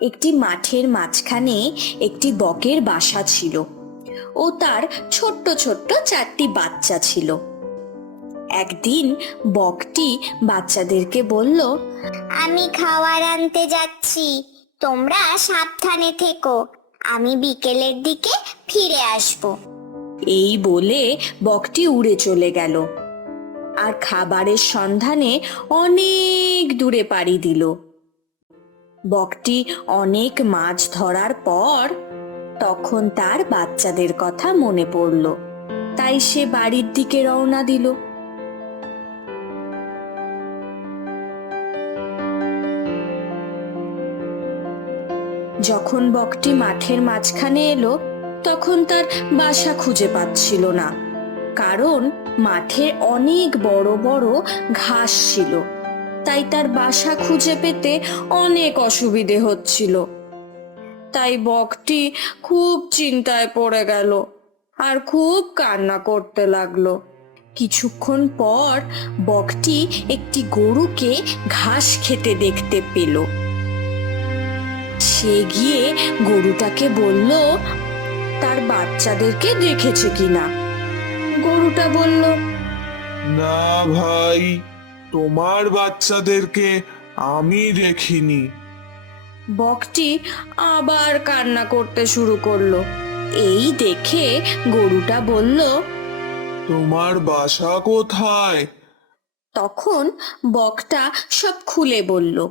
একটি মাঠের মাঝখানে একটি বকের বাসা ছিল ও তার ছোট্ট ছোট্ট চারটি বাচ্চা ছিল। একদিন বকটি বাচ্চাদেরকে বলল আমি খাওয়ার আনতে যাচ্ছি তোমরা সাবধানে থেকো আমি বিকেলের দিকে ফিরে আসব। এই বলে বকটি উড়ে চলে গেল। আর খাবারের সন্ধানে অনেক দূরে পাড়ি দিল। বকটি অনেক মাছ ধরার পর তখন তার বাচ্চাদের কথা মনে পড়ল। তাই সে বাড়ির দিকে রওনা দিল। যখন বকটি মাঠের মাঝখানে এলো, তখন তার বাসা খুঁজে পাচ্ছিল না, কারণ মাঠে অনেক বড় বড় ঘাস ছিল। তাই তার বাসা খুঁজে পেতে অনেক অসুবিধে হচ্ছিল। তাই বকটি খুব চিন্তায় পড়ে গেল আর খুব কান্না করতে লাগল। কিছুক্ষণ পর বকটি একটি গরুকে ঘাস খেতে দেখতে পেল। সে গিয়ে গরুটাকে বলল, তার বাচ্চাদেরকে দেখেছে কিনা? গরুটা বলল, না ভাই তোমার বাচ্চাদেরকে আমি দেখিনি। বকটি আবার কান্না করতে শুরু করল। এই দেখে গরুটা বলল তোমার বাসা কোথায়? তখন বকটা সব খুলে বলল।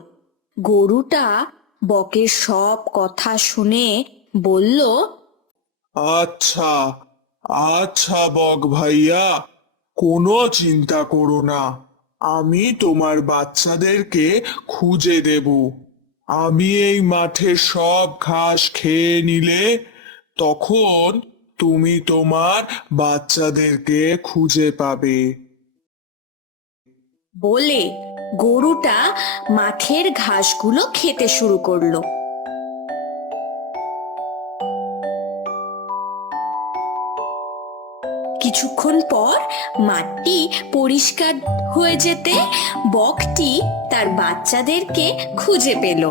গরুটা বকের সব কথা শুনে বলল আচ্ছা আচ্ছা বক ভাইয়া কোনো চিন্তা করো না। আমি তোমার বাচ্চাদেরকে খুঁজে দেব। আমি এই মাঠে সব ঘাস খেয়ে নিলে তখন তুমি তোমার বাচ্চাদেরকে খুঁজে পাবে। বলে গরুটা মাঠের ঘাসগুলো খেতে শুরু করল। কিছুক্ষণ পর মাঠটি পরিষ্কার হয়ে যেতে বকটি তার বাচ্চাদেরকে খুঁজে পেল।